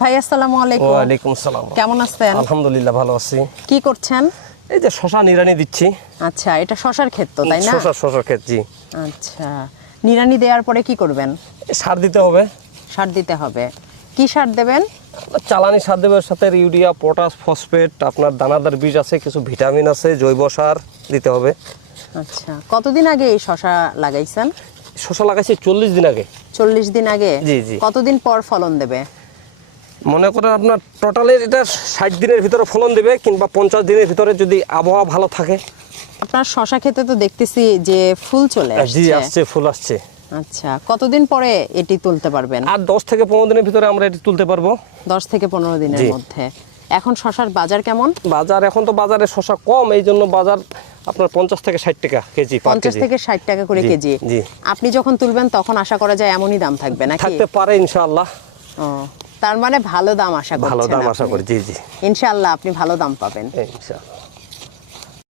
ভাই আসসালামু আলাইকুম। ওয়ালাইকুম আসসালাম। কেমন আছেন? আলহামদুলিল্লাহ ভালো আছি। কি করছেন? এই যে শশা নিড়ানি দিচ্ছি। আচ্ছা, এটা শশার ক্ষেত তো, তাই না? শশার ক্ষেত, জি। আচ্ছা, নিড়ানি দেওয়ার পরে কি করবেন? সার দিতে হবে। সার দিতে হবে। কি সার দেবেন? চালানি সার দেবে, সাথে ইউরিয়া, পটাশ, ফসফেট, আপনার দানাদার বীজ আছে, কিছু ভিটামিন আছে, জৈব সার দিতে হবে। আচ্ছা, কতদিন আগে এই শশা লাগাইছেন? শশা লাগাইছি 40 দিন আগে। 40 দিন আগে? জি, জি। কতদিন পর ফলন দেবে? মনে করেন আপনার টোটালের এটা 60 দিনের ভিতরে ফলন দেবে, কিংবা 50 দিনের ভিতরে যদি আবহাওয়া ভালো থাকে। আপনার শশা খেতে তো দেখতেছি যে ফুল চলে আসছে। জি, আসছে, ফুল আসছে। আচ্ছা, কতদিন পরে এটি তুলতে পারবেন? আর 10 থেকে 15 দিনের ভিতরে আমরা এটি তুলতে পারবো। 10 থেকে 15 দিনের জি। মধ্যে। এখন শশার বাজার কেমন? বাজার এখন তো বাজারে শশা কম, এই জন্য বাজার আপনার 50 থেকে 60 টাকা কেজি, 50 থেকে 60 টাকা করে জি, কেজি। জি। আপনি যখন তুলবেন তখন আশা করা যায় এমনই দাম থাকবে নাকি? থাকতে পারে ইনশাআল্লাহ। ও, তার মানে ভালো দাম আশা করছেন? ভালো দাম আশা আপনি। করি, জি, জি। ইনশাআল্লাহ আপনি ভালো দাম পাবেন। ইনশাআল্লাহ।